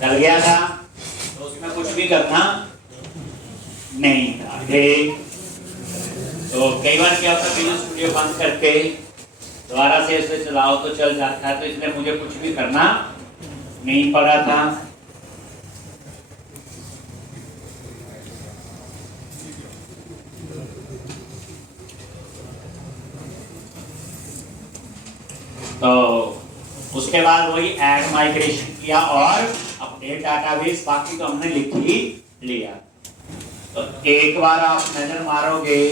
चल गया था तो उसमें कुछ भी करना नहीं था। ठीक, तो कई बार क्या होता है विजुअल स्टूडियो बंद करके दोबारा से इसे चलाओ तो चल जाता है, तो इसलिए मुझे कुछ भी करना नहीं पड़ा था। तो उसके बाद वही ऐड माइग्रेशन किया और अपडेट डाटाबेस, बाकी तो हमने लिख ही लिया। तो एक बार आप नजर मारोगे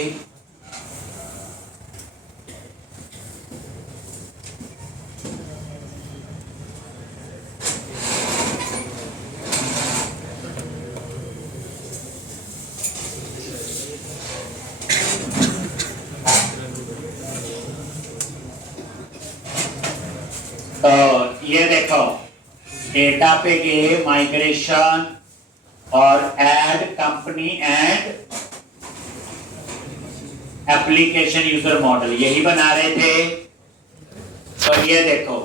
तो ये देखो डेटा पे गए, माइग्रेशन और add company and application user model यही बना रहे थे। तो ये देखो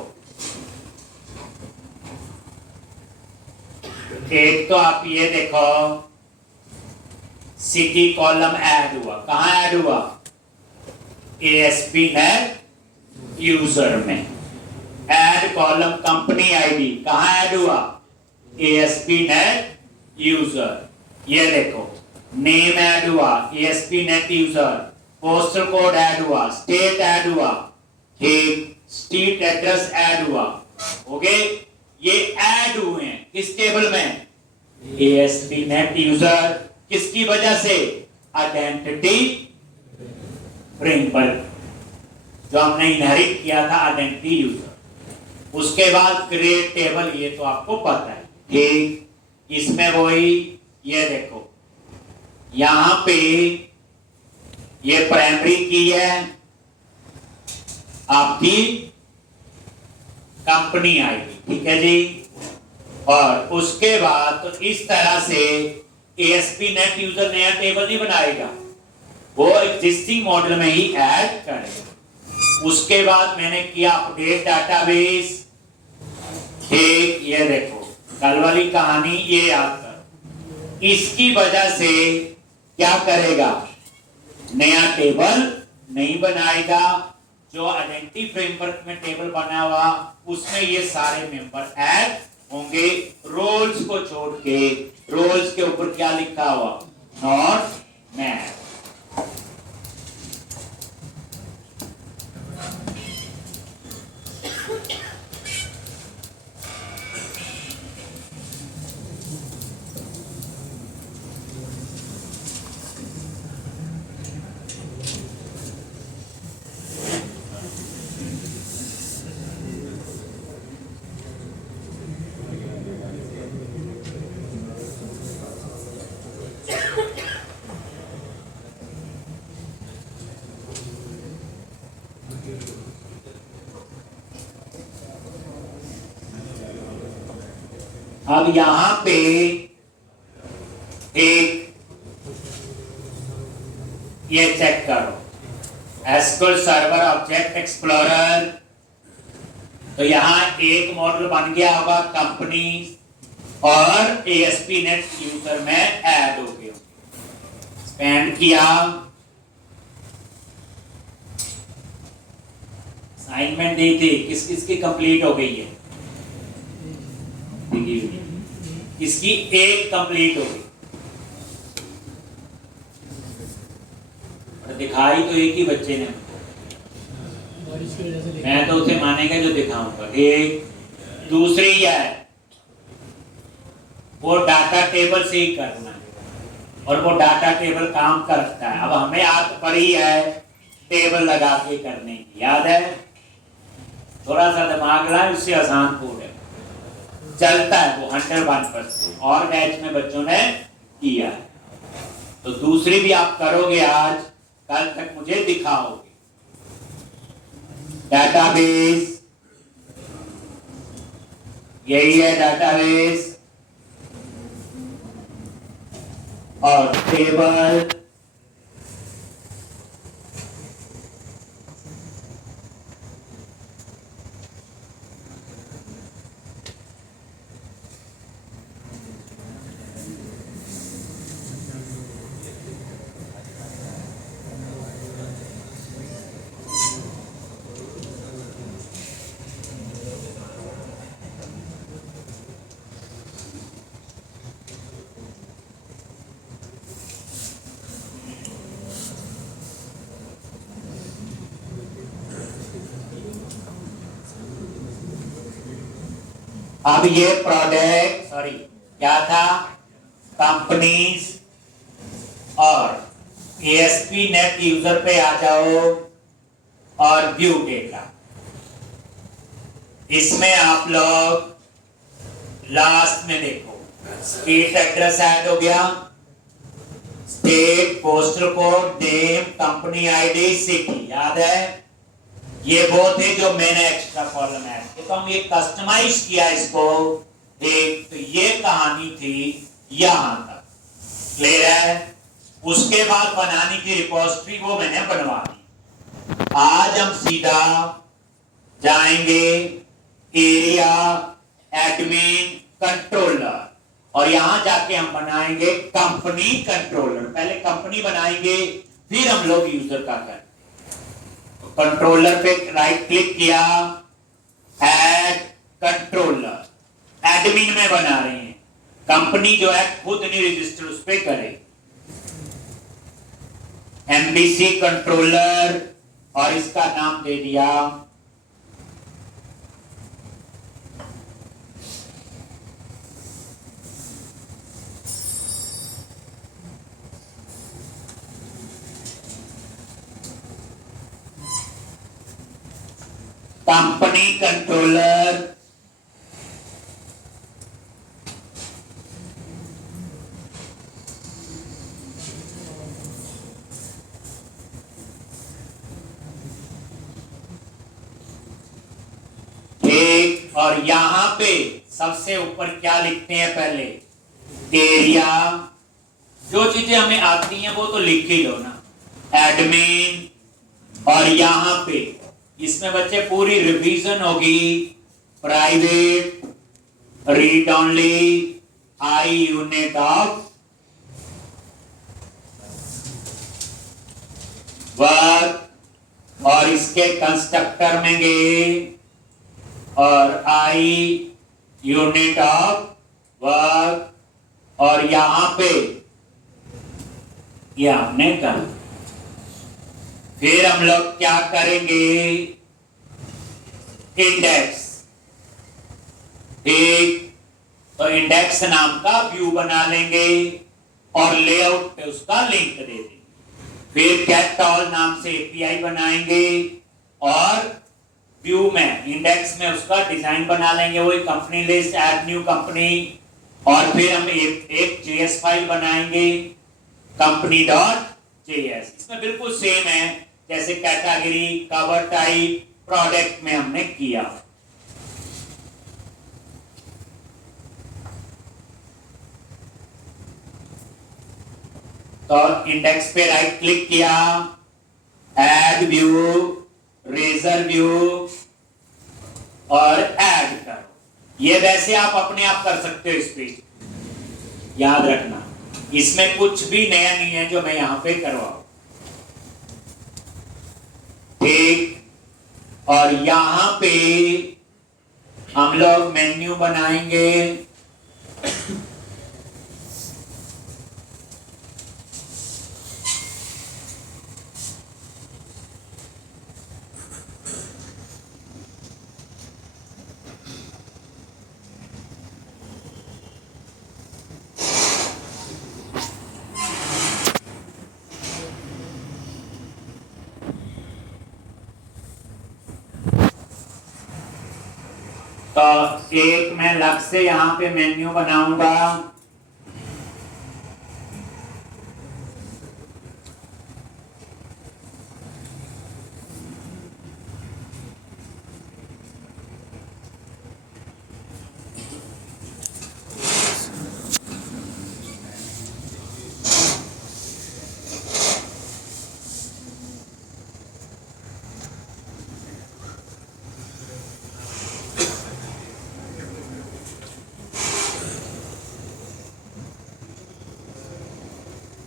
एक तो आप ये देखो सिटी कॉलम ऐड हुआ, कहां ऐड हुआ? ASP नेट यूजर में। ऐड कॉलम कंपनी आईडी कहां ऐड हुआ? ASP net user. ये देखो नेम ऐड हुआ ASP net user, postal code add हुआ, स्टेट ऐड हुआ, ठीक, स्ट्रीट एड्रेस ऐड हुआ। ओके, ये ऐड हुए हैं किस टेबल में? ASP net user. किसकी वजह से? आइडेंटिटी फ्रेमवर्क जो हमने इनहेरिट किया था, आइडेंटिटी यूजर। उसके बाद क्रिएट टेबल, ये तो आपको पता है, ठीक। इसमें वही ये देखो यहां पे ये प्राइमरी की है आपकी कंपनी आईडी, ठीक है जी। और उसके बाद तो इस तरह से ASP नेट यूजर नया टेबल नहीं बनाएगा, वो एग्जिस्टिंग मॉडल में ही ऐड करेगा। उसके बाद मैंने किया अपडेट डाटाबेस, ठीक। ये देखो कल वाली कहानी ये याद करो। इसकी वजह से क्या करेगा? नया टेबल नहीं बनाएगा, जो आइडेंटिटी फ्रेमवर्क में टेबल बना हुआ उसमें ये सारे मेंबर ऐड होंगे, रोल्स को छोड़ के। रोल्स के ऊपर क्या लिखा हुआ? Not match. अब यहां पे एक ये चेक करो, एसक्यूएल सर्वर ऑब्जेक्ट एक्सप्लोरर। तो यहां एक मॉडल बन गया होगा कंपनी और ASP नेट यूजर में ऐड हो गया। स्पेंड किया, असाइनमेंट दी थी, किस किस की कंप्लीट हो गई है? इसकी एक कंप्लीट हो गई, दिखाई तो एक ही बच्चे ने, मैं तो उसे मानेगा जो दिखाऊंगा। एक दूसरी है वो डाटा टेबल से ही करना है, और वो डाटा टेबल काम करता है। अब हमें आदत पड़ी है टेबल लगा के करने की, याद है? थोड़ा सा दिमाग लगाए, उससे आसान कोड है, चलता है वो 101%। और बैच में बच्चों ने किया है, तो दूसरी भी आप करोगे आज, कल तक मुझे दिखाओगे। डाटाबेस, यही है डाटाबेस, और टेबल, अब ये प्रोडक्ट सॉरी क्या था, कंपनीज और एएसपी नेट यूजर पे आ जाओ और व्यू डेटा। इसमें आप लोग लास्ट में देखो, स्टेट एड्रेस ऐड हो गया, state, postal code, name, company ID, city, याद है? ये वो थे जो मैंने एक्स्ट्रा कॉलम ऐड किया, तो हम ये कस्टमाइज किया इसको। एक तो ये कहानी थी यहां तक, क्लियर है? उसके बाद बनाने की रिपोजिटरी वो मैंने बनवा दी। आज हम सीधा जाएंगे एरिया एडमिन कंट्रोलर, और यहां जाके हम बनाएंगे कंपनी कंट्रोलर। पहले कंपनी बनाएंगे, फिर हम लोग यूजर का करेंगे। कंट्रोलर पे राइट क्लिक किया, ऐड कंट्रोलर, एडमिन में बना रहे हैं। कंपनी जो है खुद नहीं रजिस्टर उस पे करे, एमबीसी कंट्रोलर, और इसका नाम दे दिया कंपनी कंट्रोलर। ठीक, और यहां पे सबसे ऊपर क्या लिखते हैं पहले, एरिया। जो चीजें हमें आती हैं वो तो लिख ही लो ना, एडमिन। और यहां पे इसमें बच्चे पूरी रिवीजन होगी, private, read only, I unit of work, और इसके कंस्ट्रक्टर में गए, और आई यूनिट ऑफ वर्क, और यहां पे ये हमने कर। फिर हम लोग क्या करेंगे, इंडेक्स। एक तो इंडेक्स नाम का व्यू बना लेंगे और लेआउट पे उसका लिंक दे देंगे। फिर गेट ऑल नाम से एपीआई बनाएंगे और व्यू में इंडेक्स में उसका डिजाइन बना लेंगे, वही company list, add new company. और फिर हम एक जेएस फाइल बनाएंगे, कंपनी डॉट जेएस। इसमें बिल्कुल सेम है जैसे कैटेगरी, कवर टाइप, प्रोडक्ट में हमने किया। तो इंडेक्स पे राइट क्लिक किया, ऐड व्यू, रेजर व्यू, और ऐड करो। ये वैसे आप अपने आप कर सकते हो। इस पे याद रखना, इसमें कुछ भी नया नहीं है जो मैं यहां पे करवाऊं। ठीक, और यहां पे हम लोग मेन्यू बनाएंगे। तो एक मैं अलग से यहां पे मेन्यू बनाऊंगा।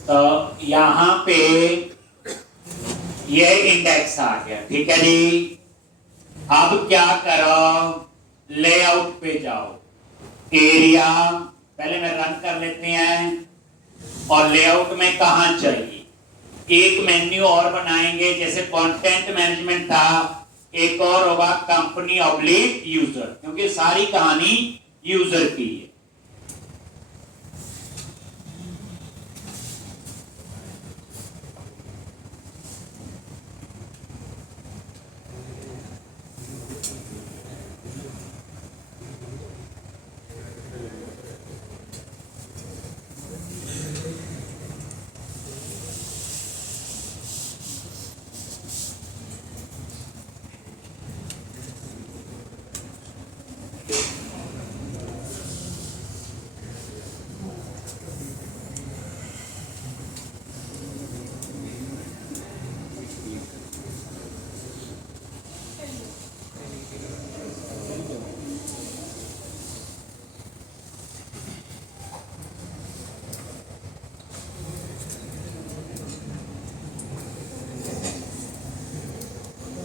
तो यहां पे ये इंडेक्स आ गया, ठीक है जी। अब क्या करो, लेआउट पे जाओ, एरिया, पहले मैं रन कर लेते हैं। और लेआउट में कहां चाहिए, एक मेन्यू और बनाएंगे, जैसे कंटेंट मैनेजमेंट था, एक और होगा कंपनी ऑब्लिक यूजर, क्योंकि सारी कहानी यूजर की है।